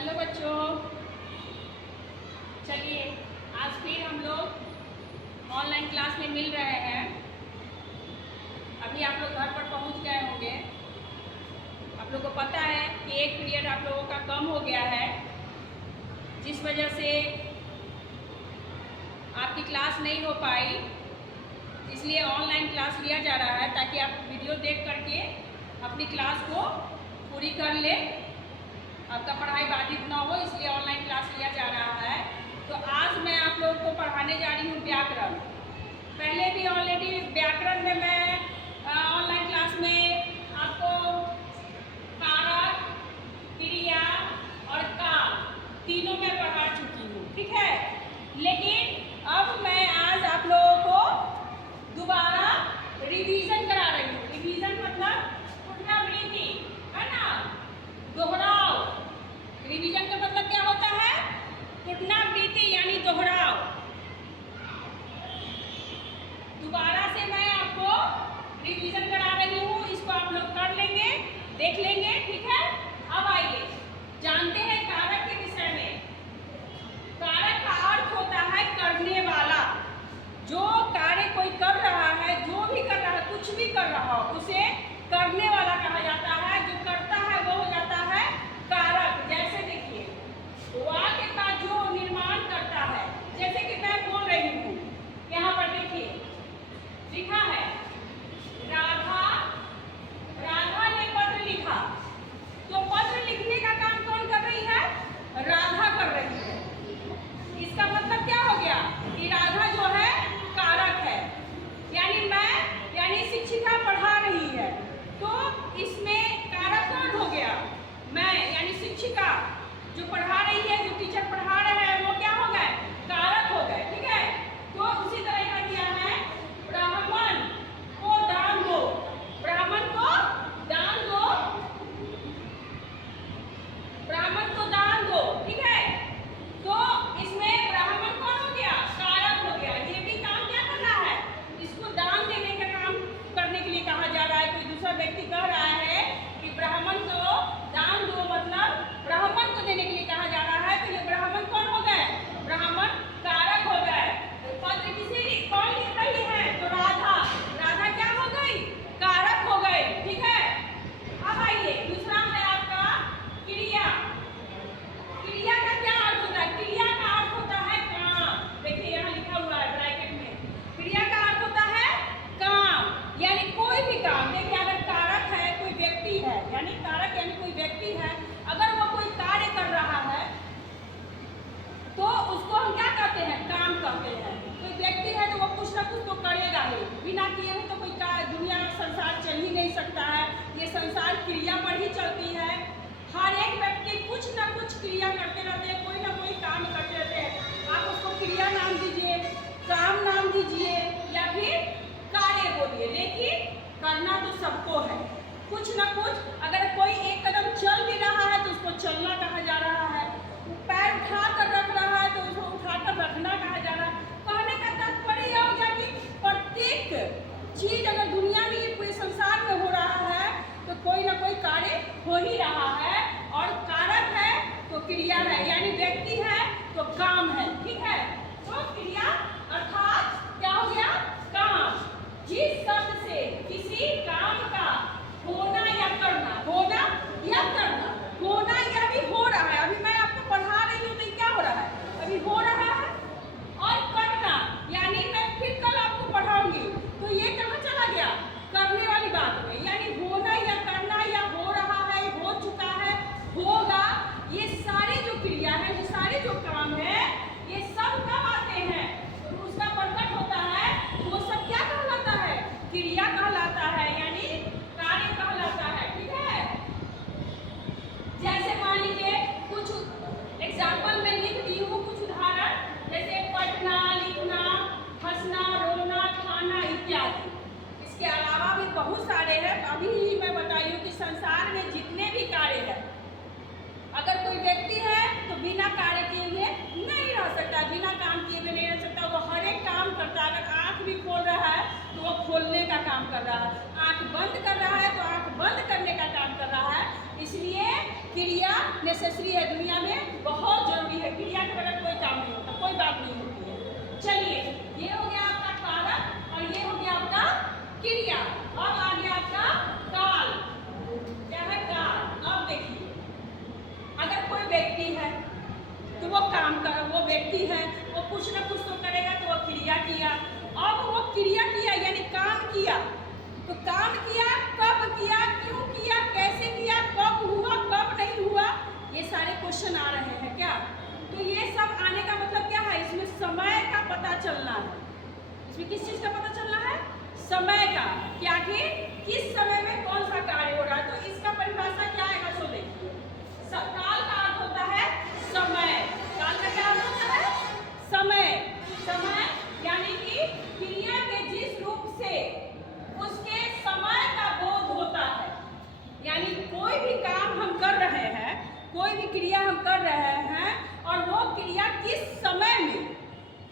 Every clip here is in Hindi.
हेलो बच्चों, चलिए आज फिर हम लोग ऑनलाइन क्लास में मिल रहे हैं। अभी आप लोग घर पर पहुंच गए होंगे। आप लोगों को पता है कि एक पीरियड आप लोगों का कम हो गया है, जिस वजह से आपकी क्लास नहीं हो पाई। इसलिए ऑनलाइन क्लास लिया जा रहा है ताकि आप वीडियो देख करके अपनी क्लास को पूरी कर लें, आपका पढ़ाई बाधित ना हो, इसलिए ऑनलाइन क्लास लिया जा रहा है। तो आज मैं आप लोगों को पढ़ाने जा रही हूँ व्याकरण। पहले भी ऑलरेडी व्याकरण में मैं ऑनलाइन क्लास में आपको कारक, क्रिया और काल तीनों में पढ़ा चुकी हूँ, ठीक है। लेकिन अब मैं आज आप लोगों को दोबारा रिवीजन करा रही हूँ। रिवीजन मतलब पुनरावृत्ति, है ना, दोहराव। रिवीजन का मतलब क्या होता है? पुनरावृत्ति यानी दोहराव। दोबारा से मैं आपको रिवीजन करा रही हूँ, इसको आप लोग कर लेंगे, देख लेंगे, ठीक है। अब आइए जानते हैं कारक के विषय में। कारक का अर्थ होता है करने वाला। जो कार्य कोई कर रहा है, जो भी कर रहा है, कुछ भी कर रहा हो, उसे करने वाला कहा जाता है। जो करता है वो हो जाता है कारक। जैसे देखिए वाक्य का जो निर्माण करता है, जैसे कि मैं बोल रही हूँ, यहाँ पर देखिए लिखा है राधा ने पत्र लिखा। तो पत्र लिखने का काम कौन कर रही है? राधा कर रही है। इसका मतलब क्या हो गया कि राधा जो है कारक है, यानी शिक्षिका पढ़ा रही है। तो इसमें कारक कौन हो गया? मैं, यानी शिक्षिका जो पढ़ा रही है, जो टीचर पढ़ा रहे हैं, वो क्या हो गए? कारक हो गए, ठीक है। तो उसी तरह का दिया है ब्राह्मण को दान दो। ब्राह्मण को दान दो, ब्राह्मण को दान दो, ठीक है। तो इसमें ब्राह्मण कौन हो गया? कारक हो गया। ये भी काम क्या करना है? इसको दान देने का काम करने के लिए कहा जा रहा है। कोई दूसरा व्यक्ति कह रहा है कि ब्राह्मण को दान दो, मतलब ब्राह्मण को देने के लिए कहा जा रहा है। तो ये ब्राह्मण कौन हो गए? ब्राह्मण कारक हो गए। पत्र कौन लिख रही है? तो राधा। राधा क्या हो गई? कारक हो गई, ठीक है। अब आइए दूसरा है आपका क्रिया। क्रिया का क्या अर्थ होता है? क्रिया का अर्थ होता है काम। देखिए यहाँ लिखा हुआ है ब्रैकेट में, क्रिया का अर्थ होता है काम, यानी कोई भी काम। देखिए अगर कारक है, कोई व्यक्ति है, यानी कारक यानी कोई व्यक्ति है, अगर वो कोई कार्य कर रहा है तो उसको हम क्या कहते हैं? काम कहते हैं। कोई व्यक्ति है तो वो कुछ ना कुछ तो करेगा ही, बिना किए हुए तो कोई दुनिया में संसार चल ही नहीं सकता है। ये संसार क्रिया पर ही चलती है। हर एक व्यक्ति कुछ ना कुछ क्रिया करते रहते हैं, कोई ना कोई काम करते रहते हैं। आप उसको क्रिया नाम दीजिए, काम नाम दीजिए, या फिर कार्य बोलिए, लेकिन करना तो सबको है कुछ ना कुछ। अगर कोई एक कदम चल भी रहा है तो उसको चलना कहा जा रहा है। पैर उठा कर रख रहा है तो उसको उठाकर रखना कहा जा रहा है। कहने का तात्पर्य यह हो गया कि प्रत्येक चीज अगर दुनिया में, ये पूरे संसार में हो रहा है, तो कोई ना कोई कार्य हो ही रहा है। और कारक है तो क्रिया है, यानी व्यक्ति है तो काम है, ठीक है। तो क्रिया अर्थात क्या हो गया? काम। जिस शब्द से किसी काम का होना या करना, होना या करना, होना या भी हो रहा है। अभी मैं आपको पढ़ा रही हूँ तो ये क्या हो रहा है? अभी हो रहा है। और करना यानी मैं फिर कल आपको पढ़ाऊंगी, तो ये कहाँ चला गया? करने वाली बात में, यानी होना या करना, या हो रहा है, हो चुका है, होगा। ये सारे जो क्रिया है, ये सारे जो काम है, नेसेसरी है, दुनिया में बहुत जरूरी है। क्रिया के बगैर कोई काम नहीं होता, कोई बात नहीं होती है। चलिए, ये हो गया आपका कारक और ये हो गया आपका क्रिया। अब आ गया आपका काल। क्या है? काल। अब देखिए, अगर कोई व्यक्ति है तो वो काम कर, वो व्यक्ति है वो कुछ ना कुछ तो करेगा, तो वो क्रिया किया। अब वो क्रिया किया यानी काम किया, तो काम किया, कब किया, क्यों किया, कैसे किया, कब हुआ, कब नहीं हुआ, ये सारे क्वेश्चन आ रहे हैं क्या? तो ये सब आने का मतलब क्या है? इसमें समय का पता चलना है। इसमें किस चीज का पता चलना है? समय का, कि आखिर किस समय में कौन सा कार्य हो रहा है। तो इसका परिभाषा क्या आएगा? सो देखिए, काल का अर्थ होता है समय। काल का क्या अर्थ होता है? समय। समय यानी कि क्रिया के जिस रूप से उसके समय का बोध होता है, यानी कोई भी काम हम कर रहे हैं, कोई भी क्रिया हम कर रहे हैं और वो क्रिया किस समय में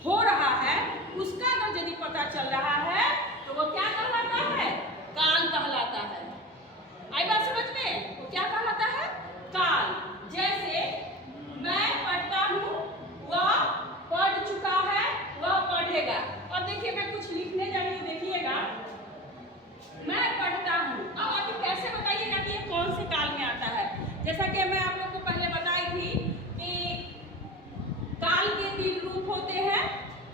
हो रहा है उसका अगर यदि पता चल रहा है तो वो क्या कहलाता है? काल कहलाता है। आई बात समझ में? वो क्या कहलाता है? काल। जैसे मैं पढ़ता हूँ, वह पढ़ चुका है, वह पढ़ेगा। और देखिए, मैं कुछ लिखने जा रही हूँ, देखिएगा, मैं पढ़ता हूँ। अब अभी कैसे बताइएगा कि ये कौन से काल में आता है? जैसा कि मैं आप लोग को पहले बताई थी कि काल के 3 रूप होते हैं,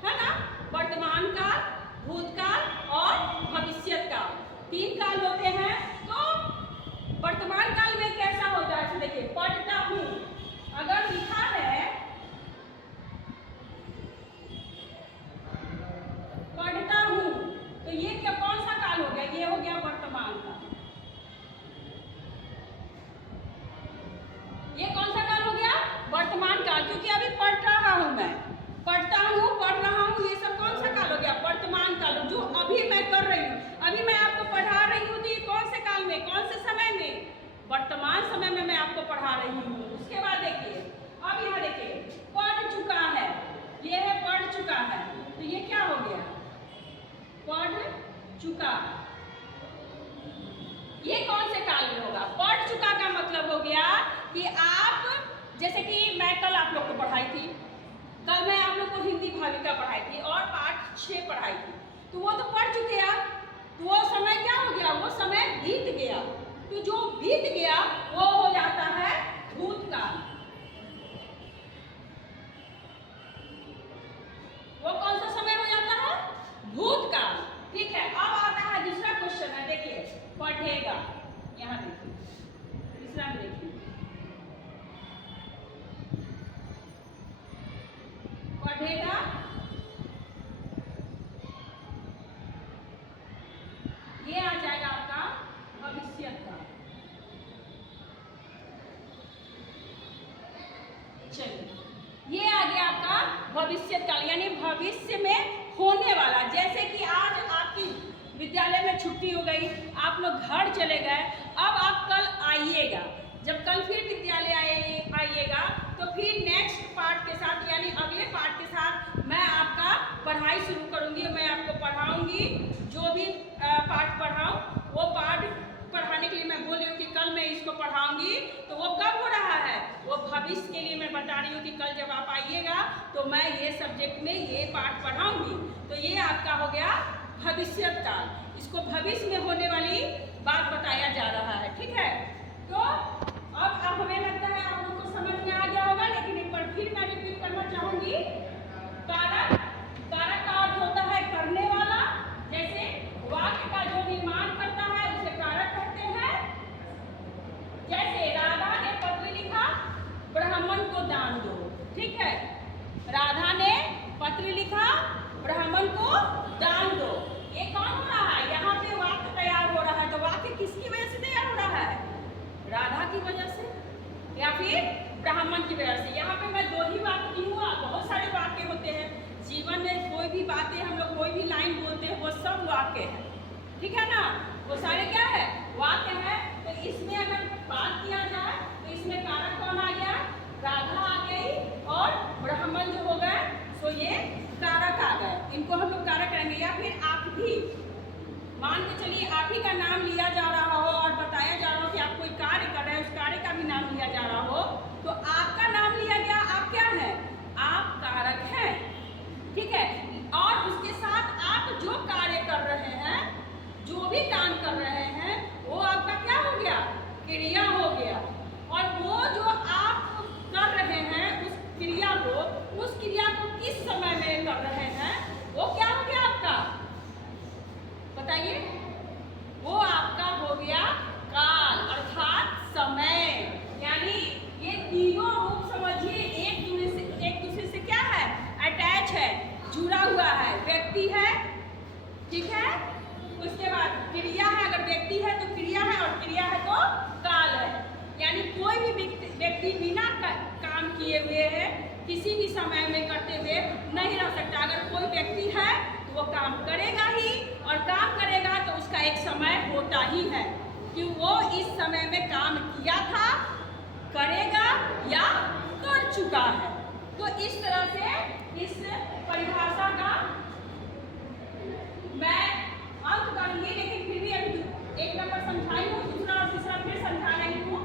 है ना? वर्तमान काल, भूतकाल और भविष्यत काल। 3 काल होते हैं। तो वर्तमान काल में कैसा होता है? देखिए, पढ़ता हूँ, अगर लिखा है पढ़ता हूँ, तो ये क्या, कौन सा काल हो गया? ये हो गया वर्तमान काल। ये कौन सा काल हो गया? वर्तमान काल, क्योंकि अभी पढ़ रहा हूँ, मैं पढ़ता हूँ, पढ़ रहा हूँ, ये सब कौन सा काल हो गया? वर्तमान काल। जो अभी मैं कर रही हूँ, अभी मैं आपको पढ़ा रही हूँ, तो ये कौन से काल में, कौन से समय में? वर्तमान समय में मैं आपको पढ़ा रही हूँ। उसके बाद देखिए, अब यहाँ देखिए, पढ़ चुका है, ये है पढ़ चुका है, तो ये क्या हो गया? पढ़ चुका। ये कौन से काल में होगा? पढ़ चुका का मतलब हो गया कि आप, जैसे कि मैं कल आप लोग को पढ़ाई थी, कल मैं आप लोग को हिंदी भाविका पढ़ाई थी और पाठ 6 पढ़ाई थी, तो वो तो पढ़ चुके आप, तो वो समय क्या हो गया? वो समय बीत गया। तो जो बीत गया वो हो जाता है भूतकाल। वो कौन सा समय हो जाता है? भूतकाल। ठीक है। अब आता है दूसरा क्वेश्चन है, देखिए, पढ़ेगा। यहाँ देखिए, तीसरा में देखिए, पढ़ेगा, ये आ जाएगा आपका भविष्यत काल। चलिए, ये आ गया आपका भविष्यत काल, यानी भविष्य में होने वाला। जैसे कि आज आपकी विद्यालय में छुट्टी हो गई, आप लोग घर चले गए, अब आप कल आइएगा। जब कल फिर विद्यालय आइएगा तो फिर नेक्स्ट पार्ट के साथ, यानी अगले पार्ट के साथ मैं आपका पढ़ाई शुरू करूंगी। मैं आपको पढ़ाऊंगी, जो भी पाठ पढ़ाऊं वो पाठ पढ़ाने के लिए मैं बोल रही हूँ कि कल मैं इसको पढ़ाऊंगी। तो वो कब हो रहा है? वो भविष्य के लिए मैं बता रही हूँ कि कल जब आप आइएगा तो मैं ये सब्जेक्ट में ये पाठ पढ़ाऊंगी। तो ये आपका हो गया भविष्यत काल। इसको भविष्य में होने वाली बात बताया जा रहा है। ठीक है, तो अब हमें लगता है आप लोग को समझ में आ गया होगा, लेकिन एक बार फिर मैं रिपीट करना चाहूंगी। कारक, कारक का अर्थ होता है करने वाला। जैसे वाक्य का जो निर्माण करता है उसे कारक कहते हैं। जैसे राधा ने पत्र लिखा, ब्राह्मण को दान दो। ठीक है, राधा ने पत्र लिखा, ब्राह्मण को दान दो। ये कौन हो रहा है? यहाँ पे वाक्य तैयार हो रहा है। तो वाक्य किसकी वजह से तैयार हो रहा है? राधा की वजह से या फिर ब्राह्मण की वजह से। यहाँ पे मैं 2 ही वाक्य दी हूँ, बहुत सारे वाक्य होते हैं जीवन में। कोई भी बातें हम लोग कोई भी लाइन बोलते हैं वो सब वाक्य है। ठीक है ना, वो सारे क्या है? वाक्य है। तो इसमें अगर बात किया जाए तो इसमें कारक कौन आ गया? राधा आ गई और ब्राह्मण जो हो गए सो ये कारक आ गए। इनको हम लोग कारक करेंगे। या फिर आप भी मान के चलिए, आप ही का नाम लिया जा रहा हो और बताया जा रहा हो कि आप कोई कार्य कर रहे हैं, उस कार्य का भी नाम लिया जा रहा हो, किए हुए है, किसी भी समय में करते हुए नहीं रह सकता। अगर कोई व्यक्ति है तो वो काम करेगा ही, और काम करेगा तो उसका एक समय होता ही है कि वो इस समय में काम किया था, करेगा या कर चुका है। तो इस तरह से इस परिभाषा का मैं अंत करूंगी, लेकिन फिर भी अभी एक नंबर समझाई हूँ, दूसरा और तीसरा फिर समझा रही हूँ।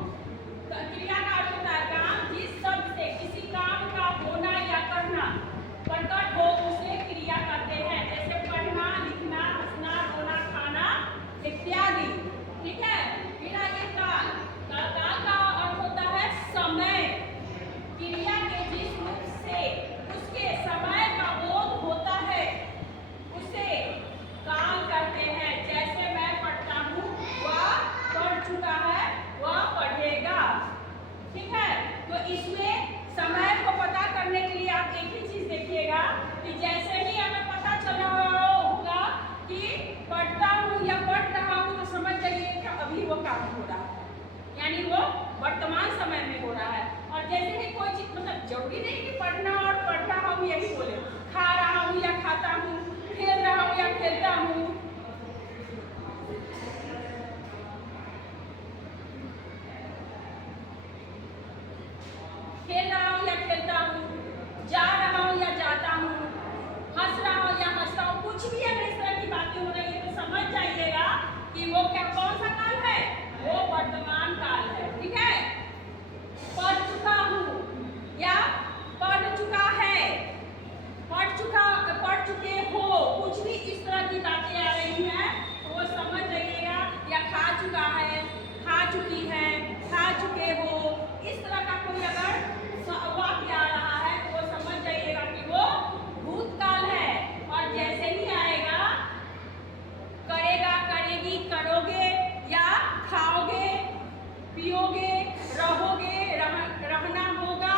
तो क्रिया का अर्थ होता है काम जिस शब्द से किसी काम का होना या करना प्रकट हो उसे क्रिया कहते हैं, जैसे पढ़ना, लिखना, हंसना, रोना, खाना इत्यादि। ठीक है। फिर आगे काल। काल का अर्थ होता है समय। क्रिया के जिस रूप से उसके समय का बोध होता है उसे काल कहते हैं। जैसे मैं पढ़ता हूँ, वह पढ़ चुका है, वह पढ़ेगा। ठीक है। तो इसमें समय को पता करने के लिए आप एक ही चीज देखिएगा कि जैसे ही हमें पता चल रहा होगा कि पढ़ता हूँ या पढ़ रहा हूँ, तो समझ जाइए कि अभी वो काम हो रहा है, यानी वो वर्तमान समय में हो रहा है। और जैसे ही कोई चीज, मतलब जरूरी नहीं कि पढ़ना और पढ़ रहा हूँ यही बोले, खा रहा हूँ या खाता हूँ, खेल रहा हूँ या खेलता हूँ, खेल रहा हूँ या खेलता हूँ, जा रहा हूँ या जाता हूँ, हंस रहा हूँ या हंसता हूँ, कुछ भी अगर इस तरह की बातें हो रही है तो समझ जाइएगा कि वो क्या, कौन सा काल है, वो वर्तमान काल है। ठीक है। पढ़ चुका हूँ या पढ़ चुका है, पढ़ चुके हो, कुछ भी इस तरह की बातें आ रही हैं तो वो समझ जाइएगा। या खा चुका है, खा चुकी है, खा चुके हो, इस तरह का कोई अगर वाक्य आ रहा है तो वो समझ जाइएगा कि वो भूतकाल है। और जैसे ही आएगा करेगा, करेगी, करोगे या खाओगे, पियोगे, रहोगे, रहना होगा,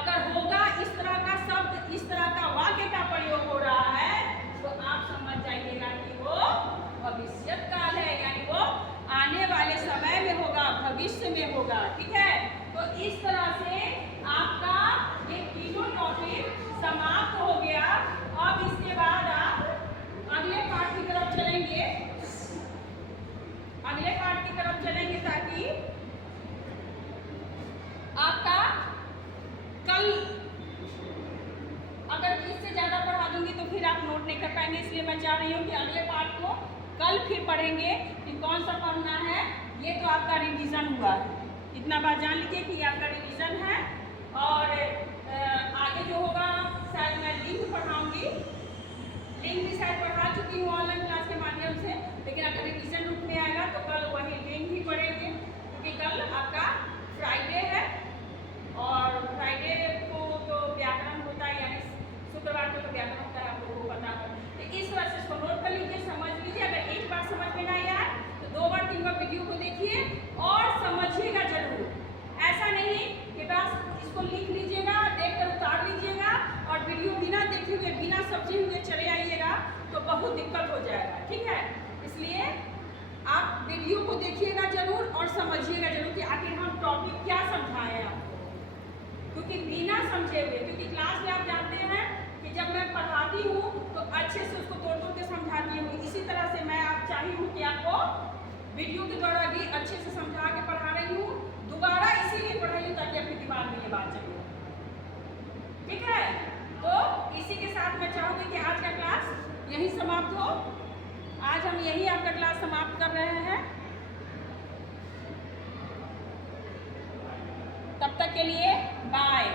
अगर होगा इस तरह का शब्द, इस तरह का वाक्य का प्रयोग हो रहा है तो आप समझ जाइएगा कि वो भविष्य काल है, यानी वो आने वाले समय में होगा, भविष्य में होगा। ठीक है। तो इस तरह से आपका ये तीनों टॉपिक समाप्त हो गया। अब इसके बाद आप अगले पाठ की तरफ चलेंगे, अगले पाठ की तरफ चलेंगे ताकि आपका कल, अगर इससे ज्यादा पढ़ा दूंगी तो फिर आप नोट नहीं कर पाएंगे, इसलिए मैं चाह रही हूँ कि अगले पाठ को कल फिर पढ़ेंगे कि कौन सा पढ़ना है। ये तो आपका रिवीजन हुआ है, इतना बात जान लीजिए कि आपका रिवीजन है। और आगे जो होगा शायद मैं लिंक पढ़ाऊंगी, लिंक भी शायद पढ़ा चुकी हूँ ऑनलाइन क्लास के माध्यम से, लेकिन अगर रिवीजन रूप में आएगा तो कल वही लिंक भी पढ़ेंगे, क्योंकि कल आपका फ्राइडे है और फ्राइडे को तो व्याकरण होता है, यानी शुक्रवार को तो व्याकरण होता है, आप लोगों को पता है। तो इस तरह से इसको नोट कर लीजिए, समझ लीजिए। अगर एक बार समझ में ना आए तो 2 बार 3 बार वीडियो को देखिए और समझिएगा जरूर। ऐसा नहीं कि बस इसको लिख लीजिएगा, देख कर उतार लीजिएगा और वीडियो बिना देखे हुए, बिना समझे हुए चले आइएगा तो बहुत दिक्कत हो जाएगा। ठीक है। इसलिए आप वीडियो को देखिएगा जरूर और समझिएगा जरूर कि आखिर हम टॉपिक क्या समझाए हैं आपको, क्योंकि बिना समझे हुए, क्योंकि क्लास में आप जानते हैं कि जब मैं पढ़ाती हूँ तो अच्छे से उसको तोड़ तोड़ के समझाती हूँ। इसी तरह से मैं आप चाही हूँ कि आपको वीडियो के द्वारा भी अच्छे से समझा के पढ़ा रही हूँ। दोबारा इसीलिए पढ़ रही हूँ ताकि आपके दिमाग में ये बात चले। ठीक है। तो इसी के साथ मैं चाहूँगी कि आज का क्लास यहीं समाप्त हो। आज हम यही आपका क्लास समाप्त कर रहे हैं। तब तक के लिए बाय।